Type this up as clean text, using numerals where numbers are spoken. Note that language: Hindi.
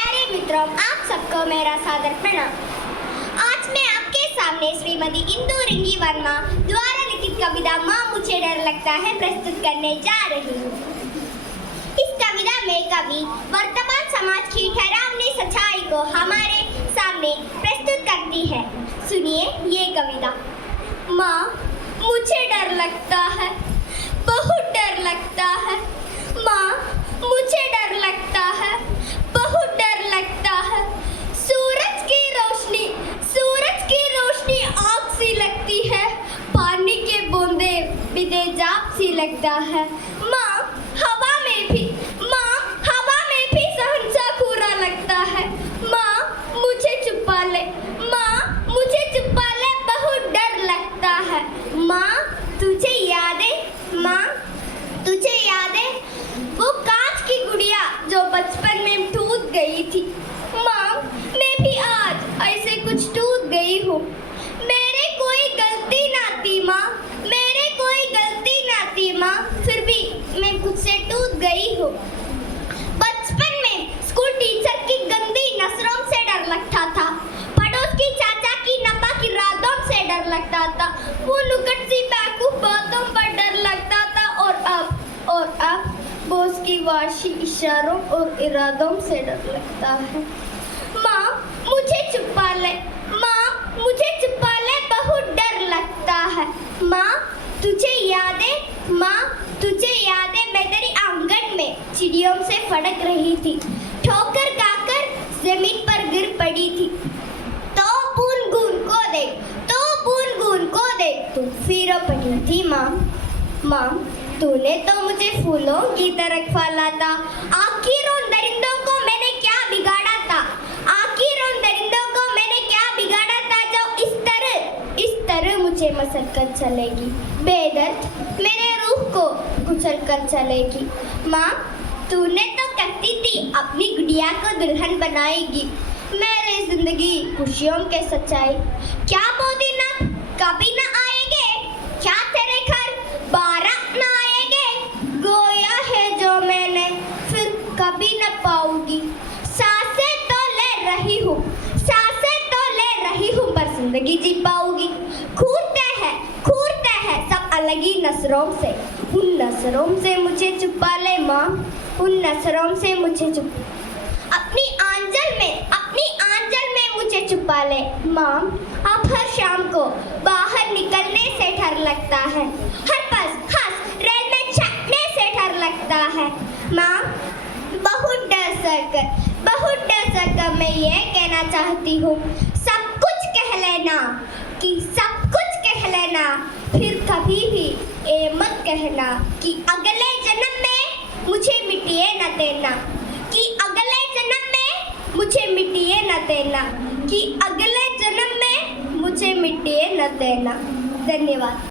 प्यारे मित्रों, आप सबको मेरा सादर प्रणाम। आज मैं आपके सामने श्रीमती इंदु रिंगी वर्मा द्वारा लिखित कविता माँ मुझे डर लगता है प्रस्तुत करने जा रही हूँ। इस कविता में कवि वर्तमान समाज की डरावनी सच्चाई को हमारे सामने प्रस्तुत करती है। सुनिए ये कविता। माँ मुझे डर लगता है, बहुत डर लगता है। माँ मुझे डर लगता है, बहुत डर लगता है। सूरज की रोशनी आग सी लगती है, पानी के बूंदे भी तेजाब सी लगता है। माँ हवा में भी शहंशाह पूरा लगता है। माँ मुझे छुपा ले, माँ मुझे छुपा ले, बहुत डर लगता है। माँ तुझे याद है, माँ तुझे याद है वो कांच की गुड़िया जो बचपन में टूट गई थी। माँ मैं भी आज ऐसे कुछ टूट गई हूँ। मेरे कोई गलती ना थी माँ, मेरे कोई गलती ना थी माँ, फिर भी मैं खुद से टूट गई हूँ। बचपन में स्कूल टीचर की गंदी नजरों से डर लगता था, पड़ोस की चाचा की नापाक इरादों से डर लगता था, वो नुक्कड़ सी बेवकूफ बातों पर डर लगता था। और अब बॉस की वाशी इशारों और इरादों से डर लगता है। माँ मुझे छुपा ले, माँ मुझे छुपा ले, बहुत डर लगता है। माँ तुझे याद है, माँ तुझे याद है मैं तेरी आंगन में चिड़ियों से फड़क रही थी, ठोकर खाकर जमीन पर गिर पड़ी थी। तो बूंद बूंद को देख तू फिर पड़ी थी। माँ तूने तो मुझे फूलों की तरह पाला था, आखिर उन दरिंदों को मैंने क्या बिगाड़ा था, आखिर उन दरिंदों को मैंने क्या बिगाड़ा था जो इस तरह मुझे मसल कर चलेगी, बेदर्द मेरे रूह को कुचल कर चलेगी। माँ तूने तो कहती थी अपनी गुड़िया को दुल्हन बनाएगी, मेरी जिंदगी खुशियों के सच्चाई, क्या वो दिन अब कभी ना आएंगे, क्या तेरे घर बारात ना आएंगे, गोया है जो मैंने फिर कभी न पाऊंगी। सांसें तो ले रही हूँ पर जिंदगी जी पाऊंगी। घूरते हैं सब अलग ही नजरों से, उन नजरों से मुझे छुपा ले माँ, उन नजरों से मुझे अपनी आंचल में मुझे छुपा ले। माँ अब हर शाम को बाहर निकलने से डर लगता है, हर बस रेल में चढ़ने से डर लगता है। माँ बहुत डर कर मैं ये कहना चाहती हूँ, सब कुछ कह लेना, फिर कभी भी ये मत कहना कि अगले जन्म में मुझे मिटिए न देना, कि अगले जन्म में मुझे मिटिए न देना, कि अगले जन्म में मुझे मिटिए न देना। धन्यवाद।